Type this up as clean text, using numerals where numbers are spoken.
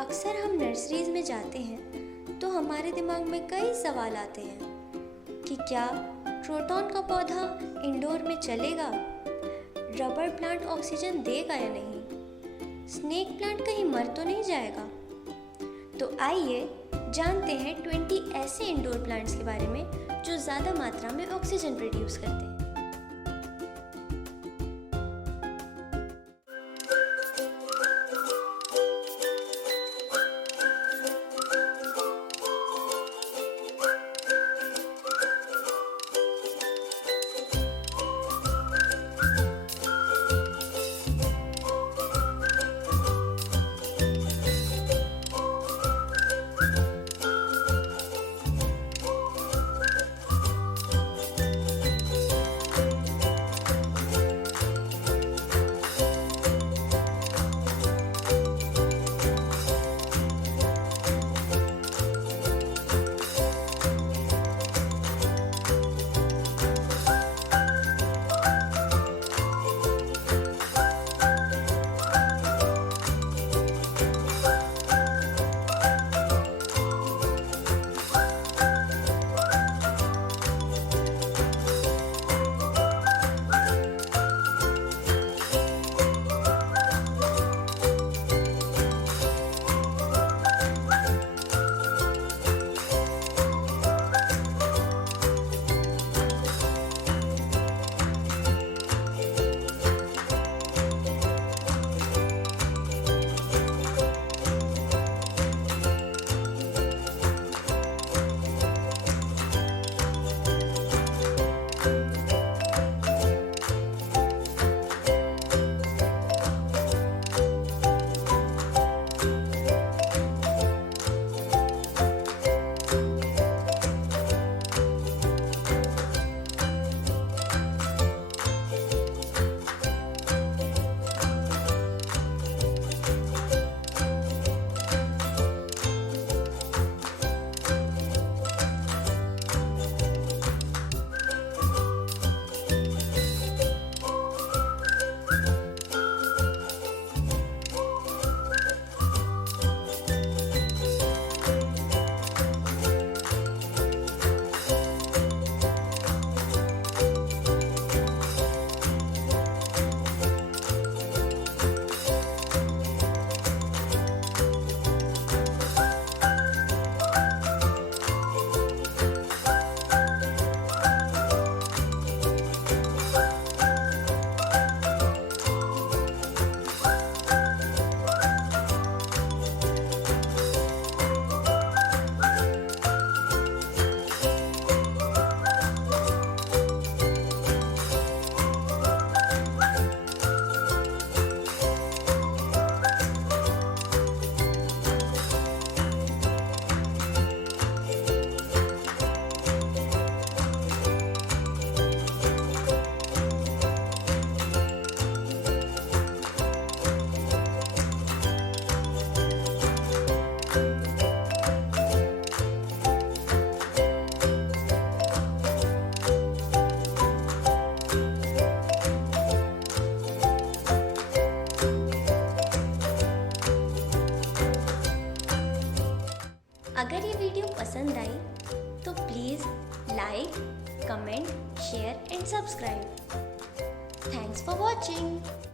अक्सर हम नर्सरीज में जाते हैं तो हमारे दिमाग में कई सवाल आते हैं कि क्या क्रोटॉन का पौधा इंडोर में चलेगा, रबर प्लांट ऑक्सीजन देगा या नहीं, स्नेक प्लांट कहीं मर तो नहीं जाएगा। तो आइए जानते हैं 20 ऐसे इंडोर प्लांट्स के बारे में जो ज़्यादा मात्रा में ऑक्सीजन प्रोड्यूस करते हैं। अगर ये वीडियो पसंद आई तो please like, comment, share and subscribe. Thanks for watching.